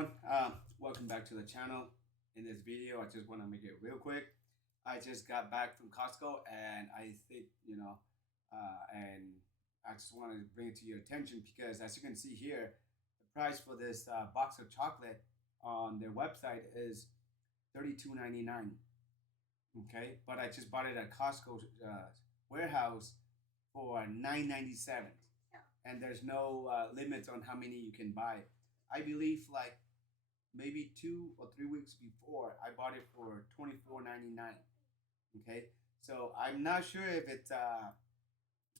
everyone, welcome back to the channel. In this video, I just want to make it real quick. I just got back from Costco, and I think, and I just want to bring it to your attention because, as you can see here, the price for this box of chocolate on their website is $32.99. Okay, but I just bought it at Costco warehouse for $9.97, and there's no limits on how many you can buy. I believe like maybe 2 or 3 weeks before I bought it for $24.99. Okay, so I'm not sure if it's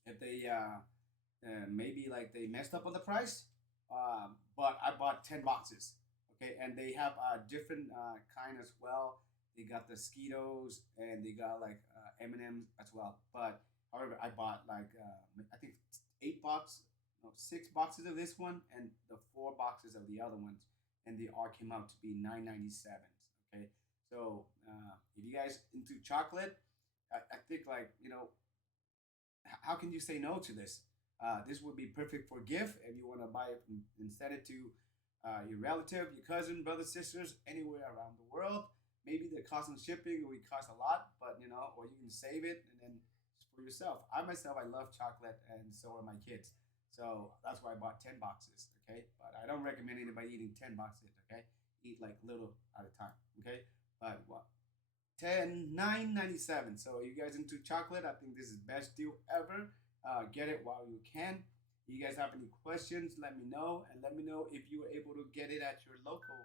if they maybe like they messed up on the price, but I bought 10 boxes. Okay, and they have different kind as well. They got the Skittles and they got like M&Ms as well. But however, I bought like I think 6 boxes of this one and the 4 boxes of the other ones, and they all came out to be $9.97. Okay, so if you guys into chocolate, I think like how can you say no to this? This would be perfect for gift if you want to buy it and send it to your relative, your cousin, brothers, sisters, anywhere around the world. Maybe the cost of shipping will cost a lot, but or you can save it and then for yourself. I myself, I love chocolate, and so are my kids. So that's why I bought 10 boxes. Okay, but I don't recommend anybody eating 10 boxes. Okay, eat like little at a time. Okay, but what? 9.97. So you guys into chocolate? I think this is best deal ever. Get it while you can. If you guys have any questions, let me know, and let me know if you were able to get it at your local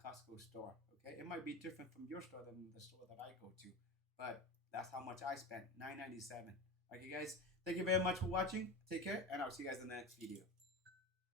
Costco store. Okay, it might be different from your store than the store that I go to, but that's how much I spent, $9.97. Okay, guys, thank you very much for watching. Take care, and I'll see you guys in the next video.